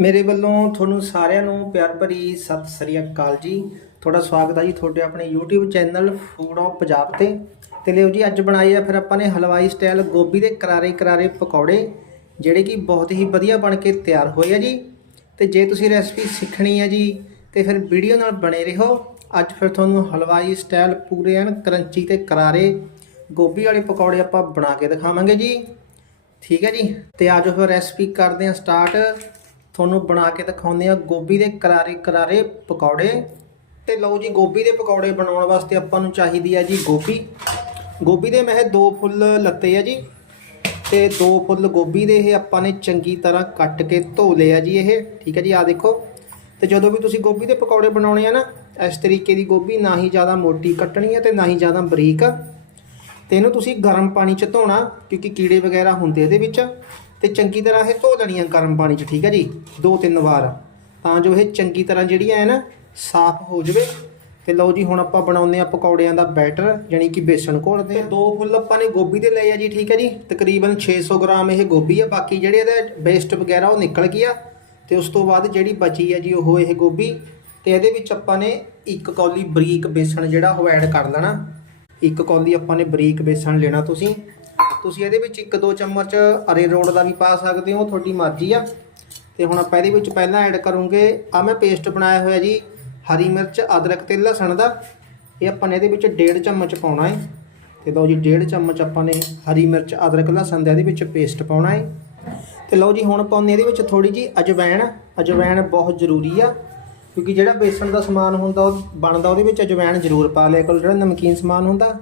ਮੇਰੇ ਵੱਲੋਂ ਤੁਹਾਨੂੰ ਸਾਰਿਆਂ ਨੂੰ ਪਿਆਰ ਭਰੀ ਸਤਿ ਸ੍ਰੀ ਅਕਾਲ ਜੀ। ਤੁਹਾਡਾ ਸਵਾਗਤ ਹੈ ਜੀ ਤੁਹਾਡੇ ਆਪਣੇ YouTube channel food of Punjab ਤੇ। ਤੇ ਲਿਓ ਜੀ, ਅੱਜ ਬਣਾਈ ਆ ਫਿਰ ਆਪਾਂ ਨੇ ਹਲਵਾਈ ਸਟਾਈਲ ਗੋਭੀ ਦੇ ਕਰਾਰੇ ਕਰਾਰੇ ਪਕੌੜੇ, ਜਿਹੜੇ ਕਿ ਬਹੁਤ ਹੀ ਵਧੀਆ ਬਣ ਕੇ ਤਿਆਰ ਹੋਏ ਆ ਜੀ। ਤੇ ਜੇ ਤੁਸੀਂ ਰੈਸਪੀ ਸਿੱਖਣੀ ਹੈ ਜੀ, ਤੇ ਫਿਰ ਵੀਡੀਓ ਨਾਲ ਬਣੇ ਰਹੋ। ਅੱਜ ਫਿਰ ਤੁਹਾਨੂੰ ਹਲਵਾਈ ਸਟਾਈਲ ਪੂਰੇ ਐਨ ਕਰੰਚੀ ਤੇ ਕਰਾਰੇ ਗੋਭੀ ਵਾਲੇ ਪਕੌੜੇ ਆਪਾਂ ਬਣਾ ਕੇ ਦਿਖਾਵਾਂਗੇ ਜੀ। ਠੀਕ ਹੈ ਜੀ, ਤੇ ਆਜੋ ਫਿਰ ਰੈਸਪੀ ਕਰਦੇ ਹਾਂ ਸਟਾਰਟ ਤੁਹਾਨੂੰ ਬਣਾ ਕੇ ਦਿਖਾਉਂਦੇ ਆ ਗੋਭੀ ਦੇ ਕਰਾਰੇ ਕਰਾਰੇ ਪਕੌੜੇ। ਤੇ ਲਓ ਜੀ, ਗੋਭੀ ਦੇ ਪਕੌੜੇ ਬਣਾਉਣ ਵਾਸਤੇ ਆਪਾਂ ਨੂੰ ਚਾਹੀਦੀ ਹੈ ਜੀ ਗੋਭੀ। ਗੋਭੀ ਦੇ ਮੈਂ ਦੋ ਫੁੱਲ ਲੱਤੇ ਆ ਜੀ। ਤੇ ਦੋ ਫੁੱਲ ਗੋਭੀ ਦੇ ਇਹ ਆਪਾਂ ਨੇ ਚੰਗੀ ਤਰ੍ਹਾਂ ਕੱਟ ਕੇ ਧੋ ਲਏ ਆ ਜੀ ਇਹ। ਠੀਕ ਹੈ ਜੀ ਆ ਦੇਖੋ। ਤੇ ਜਦੋਂ ਵੀ ਤੁਸੀਂ ਗੋਭੀ ਦੇ ਪਕੌੜੇ ਬਣਾਉਣੇ ਆ ਨਾ, ਇਸ ਤਰੀਕੇ ਦੀ ਗੋਭੀ ਨਾ ਹੀ ਜ਼ਿਆਦਾ ਮੋਟੀ ਕੱਟਣੀ ਹੈ ਤੇ ਨਾ ਹੀ ਜ਼ਿਆਦਾ ਬਰੀਕ। ਤੇ ਇਹਨੂੰ ਤੁਸੀਂ ਗਰਮ ਪਾਣੀ 'ਚ ਧੋਣਾ, ਕਿਉਂਕਿ ਕੀੜੇ ਵਗੈਰਾ ਹੁੰਦੇ ਇਹਦੇ ਵਿੱਚ। ਤੇ ਚੰਗੀ ਤਰ੍ਹਾਂ ਇਹ ਧੋ ਦੇਣੀਆਂ ਗਰਮ ਪਾਣੀ 'ਚ, ਠੀਕ ਹੈ ਜੀ, ਦੋ ਤਿੰਨ ਵਾਰ। ਤਾਂ ਜੋ ਇਹ ਚੰਗੀ ਤਰ੍ਹਾਂ ਜਿਹੜੀ ਹੈ ਨਾ, ਸਾਫ਼ ਹੋ ਜਾਵੇ। ਤੇ ਲਓ ਜੀ, ਹੁਣ ਆਪਾਂ ਬਣਾਉਂਦੇ ਆ ਪਕੌੜਿਆਂ ਦਾ ਬੈਟਰ ਜਾਨੀ ਕਿ ਬੇਸਣ ਘੋਲਦੇ ਆ ਦੋ ਫੁੱਲ ਆਪਾਂ ਨੇ ਗੋਭੀ ਦੇ ਲਏ ਆ ਜੀ, ਠੀਕ ਹੈ ਜੀ, ਤਕਰੀਬਨ 600 ਗ੍ਰਾਮ ਇਹ ਗੋਭੀ ਆ। ਬਾਕੀ ਜਿਹੜੇ ਇਹਦਾ ਵੇਸਟ ਵਗੈਰਾ ਉਹ ਨਿਕਲ ਗਿਆ ਤੇ ਉਸ ਤੋਂ ਬਾਅਦ ਜਿਹੜੀ ਬਚੀ ਆ ਜੀ, ਉਹ ਇਹ ਗੋਭੀ। ਤੇ ਇਹਦੇ ਵਿੱਚ ਆਪਾਂ ਨੇ ਇੱਕ ਕੌਲੀ ਬਰੀਕ ਬੇਸਣ ਜਿਹੜਾ ਉਹ ਐਡ ਕਰ ਲੈਣਾ। ਇੱਕ ਕੌਲੀ ਆਪਾਂ ਨੇ ਬਰੀਕ ਬੇਸਣ ਲੈਣਾ ਤੁਸੀਂ। ਤੁਸੀਂ ਇਹਦੇ ਵਿੱਚ ਇੱਕ ਦੋ ਚਮਚ ਅਰੇ ਰੋਡ ਦਾ ਵੀ ਪਾ ਸਕਦੇ ਹੋ, ਤੁਹਾਡੀ ਮਰਜ਼ੀ ਆ। ਤੇ ਹੁਣ ਆਪਾਂ ਇਹਦੇ ਵਿੱਚ ਪਹਿਲਾਂ ਐਡ ਕਰੂੰਗੇ ਆ ਮੈਂ ਪੇਸਟ ਬਣਾਇਆ ਹੋਇਆ ਜੀ, ਹਰੀ ਮਿਰਚ, ਅਦਰਕ ਤੇ ਲਸਣ ਦਾ। ਇਹ ਆਪਾਂ ਨੇ ਇਹਦੇ ਵਿੱਚ ਡੇਢ ਚਮਚ ਪਾਉਣਾ ਹੈ ਤੇ ਲਓ ਜੀ, ਡੇਢ ਚਮਚ ਆਪਾਂ ਨੇ ਹਰੀ ਮਿਰਚ, ਅਦਰਕ, ਲਸਣ ਦਾ ਇਹਦੇ ਵਿੱਚ ਪੇਸਟ ਪਾਉਣਾ ਹੈ ਤੇ ਲਓ ਜੀ, ਹੁਣ ਪਾਉਂਦੇ ਇਹਦੇ ਵਿੱਚ ਥੋੜੀ ਜੀ ਅਜਵਾਇਣ ਅਜਵਾਇਣ ਬਹੁਤ ਜ਼ਰੂਰੀ ਆ। ਕਿਉਂਕਿ ਜਿਹੜਾ ਬੇਸਣ ਦਾ ਸਮਾਨ ਹੁੰਦਾ, ਉਹ ਬਣਦਾ ਉਹਦੇ ਵਿੱਚ ਅਜਵਾਇਣ ਜ਼ਰੂਰ ਪਾ ਲਿਆ ਕਰੋ, ਜਿਹੜਾ ਨਮਕੀਨ ਸਮਾਨ ਹੁੰਦਾ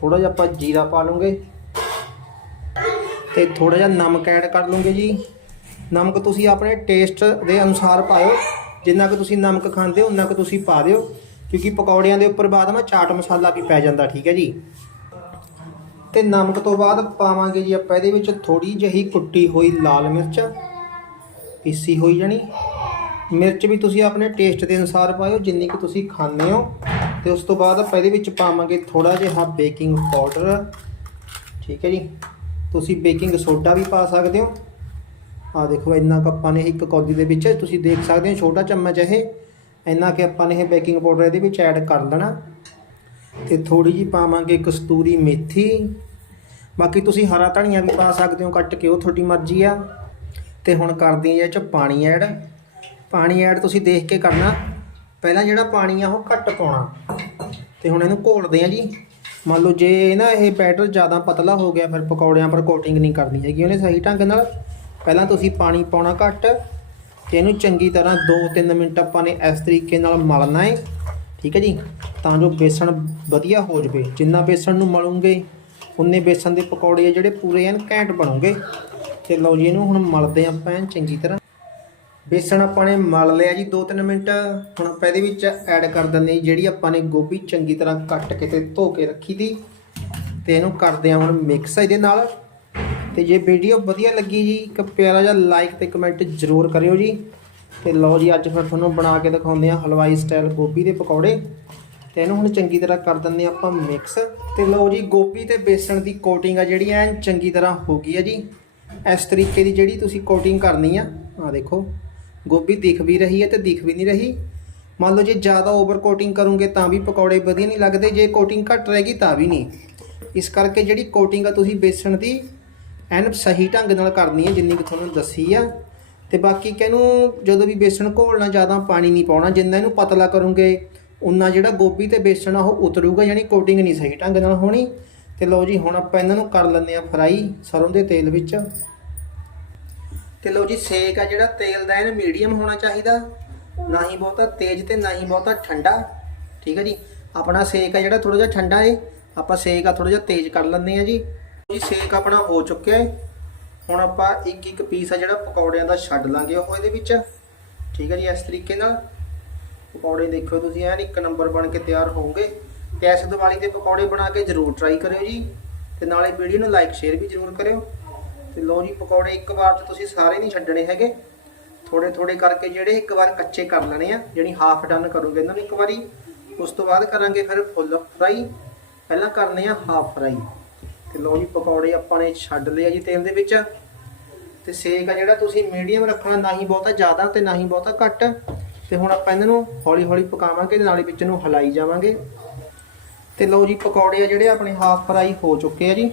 ਥੋੜਾ ਜਿਹਾ ਆਪਾਂ ਜੀਰਾ ਪਾ ਲਵਾਂਗੇ। ਤੇ ਥੋੜਾ ਜਿਹਾ ਨਮਕ ਐਡ ਕਰ ਲੂੰਗੇ ਜੀ। ਨਮਕ ਤੁਸੀਂ ਆਪਣੇ ਟੇਸਟ ਦੇ ਅਨੁਸਾਰ ਪਾਓ ਜਿੰਨਾ ਕਿ ਤੁਸੀਂ ਨਮਕ ਖਾਂਦੇ ਹੋ, ਉਨਾ ਕਿ ਤੁਸੀਂ ਪਾ ਦਿਓ। ਕਿਉਂਕਿ ਪਕੌੜਿਆਂ ਦੇ ਉੱਪਰ ਬਾਅਦ ਵਿੱਚ ਚਾਟ ਮਸਾਲਾ ਵੀ ਪੈ ਜਾਂਦਾ, ਠੀਕ ਹੈ ਜੀ। ਤੇ ਨਮਕ ਤੋਂ ਬਾਅਦ ਪਾਵਾਂਗੇ ਜੀ ਆਪਾਂ ਇਹਦੇ ਵਿੱਚ ਥੋੜੀ ਜਿਹੀ ਕੁੱਟੀ ਹੋਈ ਲਾਲ ਮਿਰਚ। ਪੀਸੀ ਹੋਈ ਜਾਣੀ। ਮਿਰਚ ਵੀ ਤੁਸੀਂ ਆਪਣੇ ਟੇਸਟ ਦੇ ਅਨੁਸਾਰ ਪਾਇਓ, ਜਿੰਨੀ ਕਿ ਤੁਸੀਂ ਖਾਂਦੇ ਹੋ। ਤੇ ਉਸ ਤੋਂ ਬਾਅਦ ਆਪਾਂ ਇਹਦੇ ਵਿੱਚ ਪਾਵਾਂਗੇ ਥੋੜਾ ਜਿਹਾ ਬੇਕਿੰਗ ਪਾਊਡਰ ਠੀਕ ਹੈ ਜੀ। ਤੁਸੀਂ ਬੇਕਿੰਗ ਸੋਡਾ ਵੀ ਪਾ ਸਕਦੇ ਹੋ। ਆ ਦੇਖੋ, ਇੰਨਾ ਕੁ ਆਪਾਂ ਨੇ ਇੱਕ ਕੌਲੀ ਦੇ ਵਿੱਚ, ਤੁਸੀਂ ਦੇਖ ਸਕਦੇ ਹੋ ਛੋਟਾ ਚਮਚ ਇਹ। ਇੰਨਾ ਕਿ ਆਪਾਂ ਨੇ ਇਹ ਬੇਕਿੰਗ ਪਾਊਡਰ ਇਹਦੇ ਵਿੱਚ ਐਡ ਕਰ ਲੈਣਾ। ਤੇ ਥੋੜੀ ਜੀ ਪਾਵਾਂਗੇ ਕਸਤੂਰੀ ਮੇਥੀ। ਬਾਕੀ ਤੁਸੀਂ ਹਰਾ ਧਨੀਆ ਵੀ ਪਾ ਸਕਦੇ ਹੋ, ਕੱਟ ਕੇ, ਉਹ ਤੁਹਾਡੀ ਮਰਜ਼ੀ ਆ। ਤੇ ਹੁਣ ਕਰਦੇ ਆ ਇਹ ਚ ਪਾਣੀ ਐਡ ਪਾਣੀ ਐਡ ਤੁਸੀਂ ਦੇਖ ਕੇ ਕਰਨਾ। ਪਹਿਲਾਂ ਜਿਹੜਾ ਪਾਣੀ ਆ, ਉਹ ਘੱਟ ਪਾਉਣਾ। ਤੇ ਹੁਣ ਇਹਨੂੰ ਘੋਲਦੇ ਆ ਜੀ। ਮੰਨ ਲਓ ਜੇ ਨਾ ਇਹ ਬੈਟਰ ਜ਼ਿਆਦਾ ਪਤਲਾ ਹੋ ਗਿਆ, ਫਿਰ ਪਕੌੜਿਆਂ ਪਰ ਕੋਟਿੰਗ ਨਹੀਂ ਕਰਨੀ ਹੈਗੀ ਉਹਨੇ ਸਹੀ ਢੰਗ ਨਾਲ। ਪਹਿਲਾਂ ਤੁਸੀਂ ਪਾਣੀ ਪਾਉਣਾ ਘੱਟ, ਤੇ ਇਹਨੂੰ ਚੰਗੀ ਤਰ੍ਹਾਂ 2-3 ਮਿੰਟ ਆਪਾਂ ਨੇ ਇਸ ਤਰੀਕੇ ਨਾਲ ਮਲਣਾ ਹੈ ਠੀਕ ਹੈ ਜੀ? ਤਾਂ ਜੋ ਬੇਸਣ ਵਧੀਆ ਹੋ ਜਵੇ। ਜਿੰਨਾ ਬੇਸਣ ਨੂੰ ਮਲੂਗੇ, ਉਨੇ ਬੇਸਣ ਦੇ ਪਕੌੜੇ ਆ ਜਿਹੜੇ ਪੂਰੇ ਐਨ ਘੈਂਟ ਬਣੂਗੇ। ਤੇ ਲਓ ਜੀ, ਇਹਨੂੰ ਹੁਣ ਮਲਦੇ ਆਪਾਂ ਐਨ ਚੰਗੀ ਤਰ੍ਹਾਂ। ਬੇਸਣ ਆਪਾਂ ਨੇ ਮਲ ਲਿਆ ਜੀ 2-3 ਮਿੰਟ। ਹੁਣ ਆਪਾਂ ਇਹਦੇ ਵਿੱਚ ਐਡ ਕਰ ਦਿੰਦੇ ਜਿਹੜੀ ਆਪਾਂ ਨੇ ਗੋਭੀ ਚੰਗੀ ਤਰ੍ਹਾਂ ਕੱਟ ਕੇ ਤੇ ਧੋ ਕੇ ਰੱਖੀ ਦੀ। ਤੇ ਇਹਨੂੰ ਕਰਦੇ ਹਾਂ ਹੁਣ ਮਿਕਸ ਇਹਦੇ ਨਾਲ। ਤੇ ਜੇ ਵੀਡੀਓ ਵਧੀਆ ਲੱਗੀ ਜੀ, ਇੱਕ ਪਿਆਰਾ ਜਿਹਾ ਲਾਈਕ ਤੇ ਕਮੈਂਟ ਜ਼ਰੂਰ ਕਰਿਓ ਜੀ। ਤੇ ਲਓ ਜੀ, ਅੱਜ ਫਿਰ ਤੁਹਾਨੂੰ ਬਣਾ ਕੇ ਦਿਖਾਉਂਦੇ ਹਾਂ ਹਲਵਾਈ ਸਟਾਈਲ ਗੋਭੀ ਦੇ ਪਕੌੜੇ। ਤੇ ਇਹਨੂੰ ਹੁਣ ਚੰਗੀ ਤਰ੍ਹਾਂ ਕਰ ਦਿੰਦੇ ਹਾਂ ਆਪਾਂ ਮਿਕਸ ਤੇ ਲਓ ਜੀ, ਗੋਭੀ ਤੇ ਬੇਸਣ ਦੀ ਕੋਟਿੰਗ ਆ ਜਿਹੜੀ ਐਨ ਚੰਗੀ ਤਰ੍ਹਾਂ ਹੋ ਗਈ ਆ ਜੀ। ਇਸ ਤਰੀਕੇ ਦੀ ਜਿਹੜੀ ਤੁਸੀਂ ਕੋਟਿੰਗ ਕਰਨੀ ਆ ਆ ਦੇਖੋ। ਗੋਭੀ ਦਿਖ ਵੀ ਰਹੀ ਹੈ ਤੇ ਦਿਖ ਵੀ ਨਹੀਂ ਰਹੀ। ਮੰਨ ਲਓ ਜੇ ਜ਼ਿਆਦਾ ਓਵਰ ਕੋਟਿੰਗ ਕਰੋਗੇ ਤਾਂ ਵੀ ਪਕੌੜੇ ਵਧੀਆ ਨਹੀਂ ਲੱਗਦੇ, ਜੇ ਕੋਟਿੰਗ ਘੱਟ ਰਹੇਗੀ ਤਾਂ ਵੀ ਨਹੀਂ। ਇਸ ਕਰਕੇ ਜਿਹੜੀ ਕੋਟਿੰਗ ਆ ਤੁਸੀਂ ਬੇਸਣ ਦੀ, ਐਨ ਸਹੀ ਢੰਗ ਨਾਲ ਕਰਨੀ ਹੈ ਜਿੰਨੀ ਕਿ ਤੁਹਾਨੂੰ ਦੱਸੀ ਆ। ਤੇ ਬਾਕੀ ਕਿਹਨੂੰ, ਜਦੋਂ ਵੀ ਬੇਸਣ ਘੋਲਣਾ ਜ਼ਿਆਦਾ ਪਾਣੀ ਨਹੀਂ ਪਾਉਣਾ, ਜਿੰਨਾ ਇਹਨੂੰ ਪਤਲਾ ਕਰੋਗੇ ਉਨਾ ਜਿਹੜਾ ਗੋਭੀ ਤੇ ਬੇਸਣ ਆ ਉਹ ਉਤਰੂਗਾ, ਯਾਨੀ ਕੋਟਿੰਗ ਨਹੀਂ ਸਹੀ ਢੰਗ ਨਾਲ ਹੋਣੀ। ਤੇ ਲਓ ਜੀ, ਹੁਣ ਆਪਾਂ ਇਹਨਾਂ ਨੂੰ ਕਰ ਲੈਂਦੇ ਆ ਫਰਾਈ ਸਰੋਂ ਦੇ ਤੇਲ ਵਿੱਚ। ਤੇ ਲਓ ਜੀ, ਸੇਕ ਆ ਜਿਹੜਾ, ਤੇਲ ਦਾ ਇਹ ਮੀਡੀਅਮ ਹੋਣਾ ਚਾਹੀਦਾ। ਨਾ ਹੀ ਬਹੁਤਾ ਤੇਜ਼ ਤੇ ਨਾ ਹੀ ਬਹੁਤਾ ਠੰਡਾ। ਠੀਕ ਹੈ ਜੀ? ਆਪਣਾ ਸੇਕ ਆ ਜਿਹੜਾ ਥੋੜਾ ਜਿਹਾ ਠੰਡਾ ਏ। ਆਪਾਂ ਸੇਕ ਆ ਥੋੜਾ ਜਿਹਾ ਤੇਜ਼ ਕਰ ਲੈਂਦੇ ਆ ਜੀ। ਜੀ, ਸੇਕ ਆਪਣਾ ਹੋ ਚੁੱਕਿਆ ਹੈ ਹੁਣ ਆਪਾਂ ਇੱਕ ਇੱਕ ਪੀਸ ਆ ਜਿਹੜਾ ਪਕੌੜਿਆਂ ਦਾ ਛੱਡ ਲਾਂਗੇ ਉਹ ਇਹਦੇ ਵਿੱਚ। ਠੀਕ ਹੈ ਜੀ, ਇਸ ਤਰੀਕੇ ਨਾਲ। ਪਕੌੜੇ ਦੇਖੋ ਤੁਸੀਂ, ਐਨ ਇੱਕ ਨੰਬਰ ਬਣ ਕੇ ਤਿਆਰ ਹੋਣਗੇ। ਤੇ ਇਸ ਦੀਵਾਲੀ ਦੇ ਪਕੌੜੇ ਬਣਾ ਕੇ ਜ਼ਰੂਰ ਟਰਾਈ ਕਰਿਓ ਜੀ। ਤੇ ਨਾਲੇ ਵੀਡੀਓ ਨੂੰ ਲਾਈਕ ਸ਼ੇਅਰ ਵੀ ਜ਼ਰੂਰ ਕਰਿਓ। ਤੇ ਲੋ ਜੀ ਪਕੌੜੇ ਇੱਕ ਵਾਰ 'ਚ ਤੁਸੀਂ ਸਾਰੇ ਨਹੀਂ ਛੱਡਣੇ ਹੈਗੇ। ਥੋੜੇ ਥੋੜੇ ਕਰਕੇ ਜਿਹੜੇ ਇੱਕ ਵਾਰ ਕੱਚੇ ਕਰ ਲੈਣੇ ਆ, ਜਿਹੜੀ ਹਾਫ ਡਨ ਕਰੋਗੇ ਇਹਨਾਂ ਨੂੰ ਇੱਕ ਵਾਰੀ। ਉਸ ਤੋਂ ਬਾਅਦ ਕਰਾਂਗੇ ਫਿਰ ਫੁੱਲ ਫਰਾਈ ਪਹਿਲਾਂ ਕਰਨੇ ਆ ਹਾਫ ਫਰਾਈ ਤੇ ਲੋ ਜੀ ਪਕੌੜੇ ਆਪਾਂ ਨੇ ਛੱਡ ਲਏ ਆ ਜੀ ਤੇਲ ਦੇ ਵਿੱਚ। ਤੇ ਸੇਕ ਆ ਜਿਹੜਾ ਤੁਸੀਂ ਮੀਡੀਅਮ ਰੱਖਣਾ, ਨਾ ਹੀ ਬਹੁਤਾ ਜ਼ਿਆਦਾ ਤੇ ਨਾ ਹੀ ਬਹੁਤਾ ਘੱਟ। ਤੇ ਹੁਣ ਆਪਾਂ ਇਹਨਾਂ ਨੂੰ ਹੌਲੀ ਹੌਲੀ ਪਕਾਵਾਂਗੇ ਤੇ ਨਾਲੇ ਵਿੱਚ ਨੂੰ ਹਲਾਈ ਜਾਵਾਂਗੇ। ਤੇ ਲਓ ਜੀ ਪਕੌੜੇ ਆ ਜਿਹੜੇ ਆਪਣੇ ਹਾਫ ਫਰਾਈ ਹੋ ਚੁੱਕੇ ਆ ਜੀ।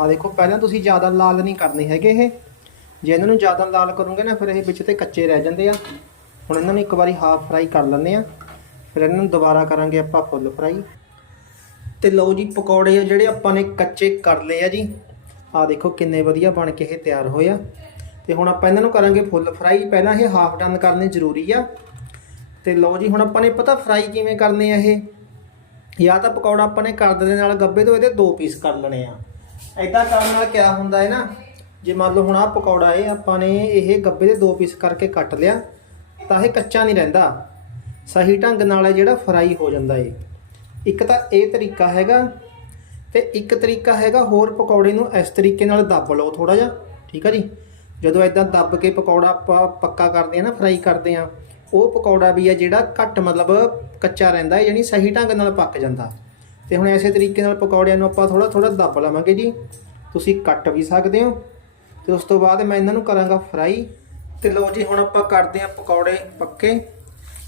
ਆ ਦੇਖੋ, ਪਹਿਲਾਂ ਤੁਸੀਂ ਜ਼ਿਆਦਾ ਲਾਲ ਨਹੀਂ ਕਰਨੇ ਹੈਗੇ ਇਹ। ਜੇ ਇਹਨਾਂ ਨੂੰ ਜ਼ਿਆਦਾ ਲਾਲ ਕਰੋਗੇ ਨਾ, ਫਿਰ ਇਹ ਵਿੱਚ ਤੇ ਕੱਚੇ ਰਹਿ ਜਾਂਦੇ ਆ। ਹੁਣ ਇਹਨਾਂ ਨੂੰ ਇੱਕ ਵਾਰੀ ਹਾਫ ਫਰਾਈ ਕਰ ਲੈਂਦੇ ਆ। ਫਿਰ ਇਹਨਾਂ ਨੂੰ ਦੁਬਾਰਾ ਕਰਾਂਗੇ ਆਪਾਂ ਫੁੱਲ ਫਰਾਈ ਤੇ ਲਓ ਜੀ, ਪਕੌੜੇ ਆ ਜਿਹੜੇ ਆਪਾਂ ਨੇ ਕੱਚੇ ਕਰ ਲਏ ਆ ਜੀ। ਆ ਦੇਖੋ, ਕਿੰਨੇ ਵਧੀਆ ਬਣ ਕੇ ਇਹ ਤਿਆਰ ਹੋਏ ਆ। ਤੇ ਹੁਣ ਆਪਾਂ ਇਹਨਾਂ ਨੂੰ ਕਰਾਂਗੇ ਫੁੱਲ ਫਰਾਈ ਪਹਿਲਾਂ ਇਹ ਹਾਫ ਡਨ ਕਰਨੇ ਜ਼ਰੂਰੀ ਆ। ਤੇ ਲਓ ਜੀ, ਹੁਣ ਆਪਾਂ ਨੇ ਪਤਾ ਫਰਾਈ ਕਿਵੇਂ ਕਰਨੇ ਆ ਇਹ? ਜਾਂ ਤਾਂ ਪਕੌੜਾ ਆਪਾਂ ਨੇ ਕਰਦ ਦੇ ਨਾਲ ਗੱਬੇ ਤੋਂ ਇਹਦੇ ਦੋ ਪੀਸ ਕਰ ਲੈਣੇ ਆ। ਐਦਾਂ ਕਰਨ ਨਾਲ ਕਿਆ ਹੁੰਦਾ ਹੈ ਨਾ, ਜੇ ਮੰਨ ਲਓ ਹੁਣ ਆ ਪਕੌੜਾ ਇਹ ਆਪਾਂ ਨੇ ਇਹ ਗੱਬੇ ਦੇ ਦੋ ਪੀਸ ਕਰਕੇ ਕੱਟ ਲਿਆ, ਤਾਂ ਇਹ ਕੱਚਾ ਨਹੀਂ ਰਹਿੰਦਾ। ਸਹੀ ਢੰਗ ਨਾਲ ਹੈ ਜਿਹੜਾ ਫਰਾਈ ਹੋ ਜਾਂਦਾ ਏ। ਇੱਕ ਤਾਂ ਇਹ ਤਰੀਕਾ ਹੈਗਾ ਤੇ ਇੱਕ ਤਰੀਕਾ ਹੈਗਾ ਹੋਰ ਪਕੌੜੇ ਨੂੰ ਇਸ ਤਰੀਕੇ ਨਾਲ ਦੱਬ ਲਓ ਥੋੜਾ ਜਿਹਾ, ਠੀਕ ਆ ਜੀ? ਜਦੋਂ ਐਦਾਂ ਦੱਬ ਕੇ ਪਕੌੜਾ ਆਪਾਂ ਪੱਕਾ ਕਰਦੇ ਆ ਨਾ ਫਰਾਈ ਕਰਦੇ ਆ ਉਹ ਪਕੌੜਾ ਵੀ ਆ ਜਿਹੜਾ ਘੱਟ ਮਤਲਬ ਕੱਚਾ ਰਹਿੰਦਾ ਹੈ ਯਾਨੀ ਸਹੀ ਢੰਗ ਨਾਲ ਪੱਕ ਜਾਂਦਾ। ਤੇ ਹੁਣ ਐਸੇ ਤਰੀਕੇ ਨਾਲ ਪਕੌੜਿਆਂ ਨੂੰ ਆਪਾਂ ਥੋੜਾ ਥੋੜਾ ਦੱਬ ਲਵਾਂਗੇ ਜੀ। ਤੁਸੀਂ ਕੱਟ ਵੀ ਸਕਦੇ ਹੋ। ਤੇ ਉਸ ਤੋਂ ਬਾਅਦ ਮੈਂ ਇਹਨਾਂ ਨੂੰ ਕਰਾਂਗਾ ਫਰਾਈ। ਤੇ ਲਓ ਜੀ, ਹੁਣ ਆਪਾਂ ਕਰਦੇ ਆ ਪਕੌੜੇ ਪੱਕੇ।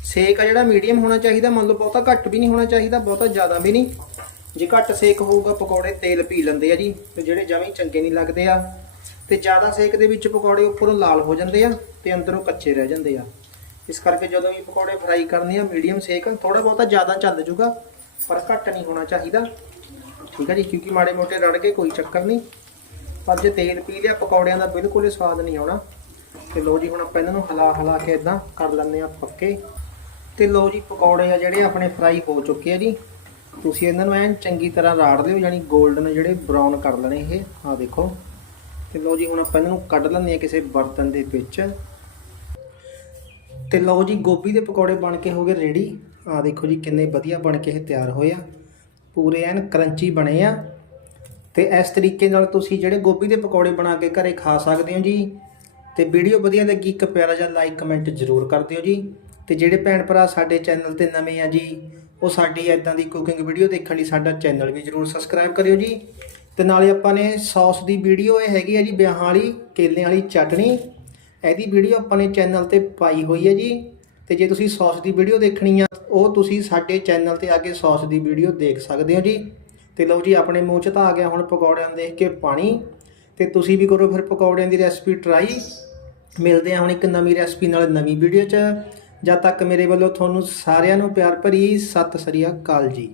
ਸੇਕ ਆ ਜਿਹੜਾ ਮੀਡੀਅਮ ਹੋਣਾ ਚਾਹੀਦਾ। ਮੰਨ ਲਓ ਬਹੁਤਾ ਘੱਟ ਵੀ ਨਹੀਂ ਹੋਣਾ ਚਾਹੀਦਾ, ਬਹੁਤਾ ਜ਼ਿਆਦਾ ਵੀ ਨਹੀਂ। ਜੇ ਘੱਟ ਸੇਕ ਹੋਊਗਾ, ਪਕੌੜੇ ਤੇਲ ਪੀ ਲੈਂਦੇ ਆ ਜੀ। ਤੇ ਜਿਹੜੇ ਜਮਾਂ ਚੰਗੇ ਨਹੀਂ ਲੱਗਦੇ ਆ। ਤੇ ਜ਼ਿਆਦਾ ਸੇਕ ਦੇ ਵਿੱਚ ਪਕੌੜੇ ਉੱਪਰੋਂ ਲਾਲ ਹੋ ਜਾਂਦੇ ਆ ਤੇ ਅੰਦਰੋਂ ਕੱਚੇ ਰਹਿ ਜਾਂਦੇ ਆ। ਇਸ ਕਰਕੇ ਜਦੋਂ ਵੀ ਪਕੌੜੇ ਫਰਾਈ ਕਰਨੇ ਆ, ਮੀਡੀਅਮ ਸੇਕ ਥੋੜਾ ਬਹੁਤਾ ਜ਼ਿਆਦਾ ਚੱਲ ਜੂਗਾ। ਪਰ ਘੱਟ ਨਹੀਂ ਹੋਣਾ ਚਾਹੀਦਾ। ਠੀਕ ਹੈ ਜੀ, ਕਿਉਂਕਿ ਮਾੜੇ ਮੋਟੇ ਰੜ ਕੇ ਕੋਈ ਚੱਕਰ ਨਹੀਂ। ਪਰ ਜੇ ਤੇਲ ਪੀ ਲਿਆ, ਪਕੌੜਿਆਂ ਦਾ ਬਿਲਕੁਲ ਹੀ ਸਵਾਦ ਨਹੀਂ ਆਉਣਾ। ਤੇ ਲੋ ਜੀ, ਹੁਣ ਆਪਾਂ ਇਹਨਾਂ ਨੂੰ ਹਿਲਾ ਹਿਲਾ ਕੇ ਇਦਾਂ ਕਰ ਲੈਂਦੇ ਆ ਪੱਕੇ। ਤੇ ਲੋ ਜੀ, ਪਕੌੜੇ ਆ ਜਿਹੜੇ ਆਪਣੇ ਫਰਾਈ ਹੋ ਚੁੱਕੇ ਆ ਜੀ। ਤੁਸੀਂ ਇਹਨਾਂ ਨੂੰ ਐਨ ਚੰਗੀ ਤਰ੍ਹਾਂ ਰਾੜ ਲਿਓ, ਯਾਨੀ 골ਡਨ ਜਿਹੜੇ ਬਰਾਊਨ ਕਰ ਲੈਣੇ ਇਹ। ਆ ਦੇਖੋ। ਤੇ ਲੋ ਜੀ, ਹੁਣ ਆਪਾਂ ਇਹਨਾਂ ਨੂੰ ਕੱਢ ਲੈਂਦੇ ਆ ਕਿਸੇ ਬਰਤਨ ਦੇ ਵਿੱਚ। ਤੇ ਲਓ ਜੀ, ਗੋਭੀ ਦੇ ਪਕੌੜੇ ਬਣ ਕੇ ਹੋ ਗਏ ਰੈਡੀ ਆ ਦੇਖੋ ਜੀ ਕਿੰਨੇ ਵਧੀਆ ਬਣ ਕੇ ਇਹ ਤਿਆਰ ਹੋਏ ਆ। ਪੂਰੇ ਐਨ ਕਰੰਚੀ ਬਣੇ ਆ। ਤੇ ਇਸ ਤਰੀਕੇ ਨਾਲ ਤੁਸੀਂ ਜਿਹੜੇ ਗੋਭੀ ਦੇ ਪਕੌੜੇ ਬਣਾ ਕੇ ਘਰੇ ਖਾ ਸਕਦੇ ਹੋ ਜੀ। ਤੇ ਵੀਡੀਓ ਵਧੀਆ ਲੱਗੀ, ਇੱਕ ਪਿਆਰਾ ਜਿਹਾ ਲਾਈਕ ਕਮੈਂਟ ਜ਼ਰੂਰ ਕਰ ਦਿਓ ਜੀ। ਤੇ ਜਿਹੜੇ ਭੈਣ ਭਰਾ ਸਾਡੇ ਚੈਨਲ ਤੇ ਨਵੇਂ ਆ ਜੀ, ਉਹ ਸਾਡੀ ਐਦਾਂ ਦੀ ਕੁਕਿੰਗ ਵੀਡੀਓ ਦੇਖਣ ਲਈ ਸਾਡਾ ਚੈਨਲ ਵੀ ਜ਼ਰੂਰ ਸਬਸਕ੍ਰਾਈਬ ਕਰਿਓ ਜੀ। ਤੇ ਨਾਲੇ ਆਪਾਂ ਨੇ ਸੌਸ ਦੀ ਵੀਡੀਓ ਇਹ ਹੈਗੀ ਆ ਜੀ ਵਿਆਹਾਂ ਵਾਲੀ, ਕੇਲੇ ਵਾਲੀ ਚਟਣੀ ਇਹਦੀ ਵੀਡੀਓ ਆਪਾਂ ਨੇ ਚੈਨਲ ਤੇ ਪਾਈ ਹੋਈ ਹੈ ਜੀ। ਤੇ ਜੇ ਤੁਸੀਂ ਸੌਸ ਦੀ ਵੀਡੀਓ ਦੇਖਣੀ ਆ, ਉਹ ਤੁਸੀਂ ਸਾਡੇ ਚੈਨਲ ਤੇ ਆ ਕੇ ਸੌਸ ਦੀ ਵੀਡੀਓ ਦੇਖ ਸਕਦੇ ਹੋ ਜੀ। ਤੇ ਲਓ ਜੀ, ਆਪਣੇ ਮੂੰਹ 'ਚ ਤਾਂ ਆ ਗਿਆ ਹੁਣ ਪਕੌੜਿਆਂ ਦੇਖ ਕੇ ਪਾਣੀ। ਤੇ ਤੁਸੀਂ ਵੀ ਕਰੋ ਫਿਰ ਪਕੌੜਿਆਂ ਦੀ ਰੈਸਪੀ ਟਰਾਈ ਮਿਲਦੇ ਆ ਹੁਣ ਇੱਕ ਨਵੀਂ ਰੈਸਪੀ ਨਾਲ ਨਵੀਂ ਵੀਡੀਓ 'ਚ। ਜਦ ਤੱਕ ਮੇਰੇ ਵੱਲੋਂ ਤੁਹਾਨੂੰ ਸਾਰਿਆਂ ਨੂੰ ਪਿਆਰ ਭਰੀ, ਸਤਿ ਸ੍ਰੀ ਅਕਾਲ ਜੀ।